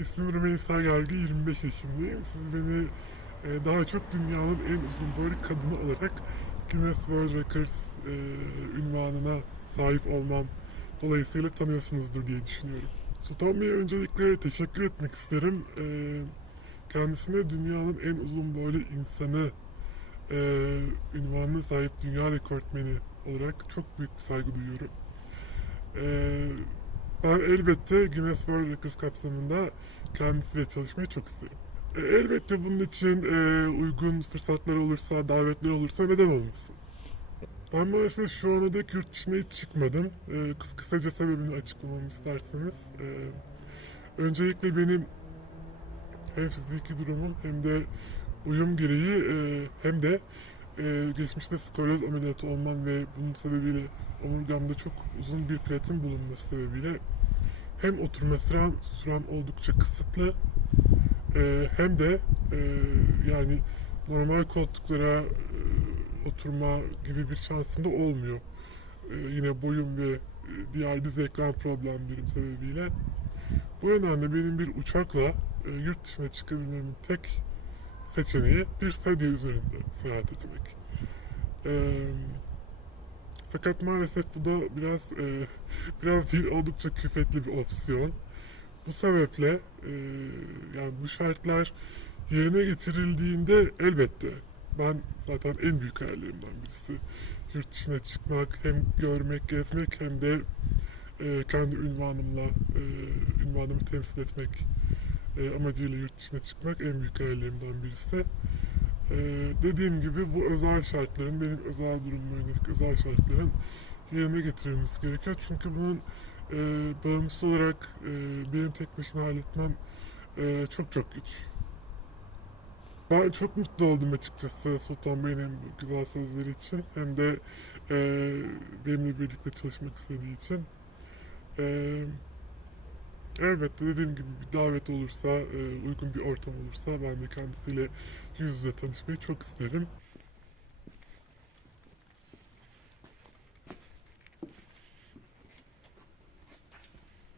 İsmim Rümeysa Gergi, 25 yaşındayım. Siz beni e, daha çok dünyanın en uzun boylu kadını olarak Guinness World Records e, ünvanına sahip olmam dolayısıyla tanıyorsunuzdur diye düşünüyorum. Sultan Bey'e öncelikle teşekkür etmek isterim. E, kendisine dünyanın en uzun boylu insanı e, ünvanına sahip dünya rekortmeni olarak çok büyük bir saygı duyuyorum. E, ben elbette Guinness World Records kapsamında kendisiyle çalışmayı çok isterim. E, elbette bunun için e, uygun fırsatlar olursa, davetler olursa neden olmasın? Ben maalesef şu ana dek yurt dışına hiç çıkmadım. E, kıs- kısaca sebebini açıklamamı isterseniz. E, öncelikle benim hem fiziki durumum hem de uyum gereği e, hem de e, geçmişte skleroz ameliyatı olmam ve bunun sebebiyle omurgamda çok uzun bir platin bulunması sebebiyle hem oturma sürem, sürem oldukça kısıtlı e, hem de e, yani normal koltuklara e, oturma gibi bir şansım da olmuyor. E, yine boyum ve e, diğer diz ekran problemlerim sebebiyle. Bu nedenle benim bir uçakla e, yurt dışına çıkabilmemin tek seçeneği bir sedye üzerinde seyahat etmek. E, fakat maalesef bu da biraz e, biraz değil oldukça külfetli bir opsiyon. Bu sebeple e, yani bu şartlar yerine getirildiğinde elbette ben zaten en büyük hayallerimden birisi yurt dışına çıkmak, hem görmek, gezmek hem de e, kendi ünvanımla e, ünvanımı temsil etmek e, amacıyla yurt dışına çıkmak en büyük hayallerimden birisi. E, dediğim gibi bu özel şartların, benim özel durumuma yönelik özel şartların yerine getirilmesi gerekiyor. Çünkü bunun e, bağımsız olarak e, benim tek başına halletmem e, çok çok güç. Ben çok mutlu oldum açıkçası Sultan Bey'in güzel sözleri için hem de e, benimle birlikte çalışmak istediği için. E, elbette dediğim gibi bir davet olursa, e, uygun bir ortam olursa ben de kendisiyle yüz yüze tanışmayı çok isterim.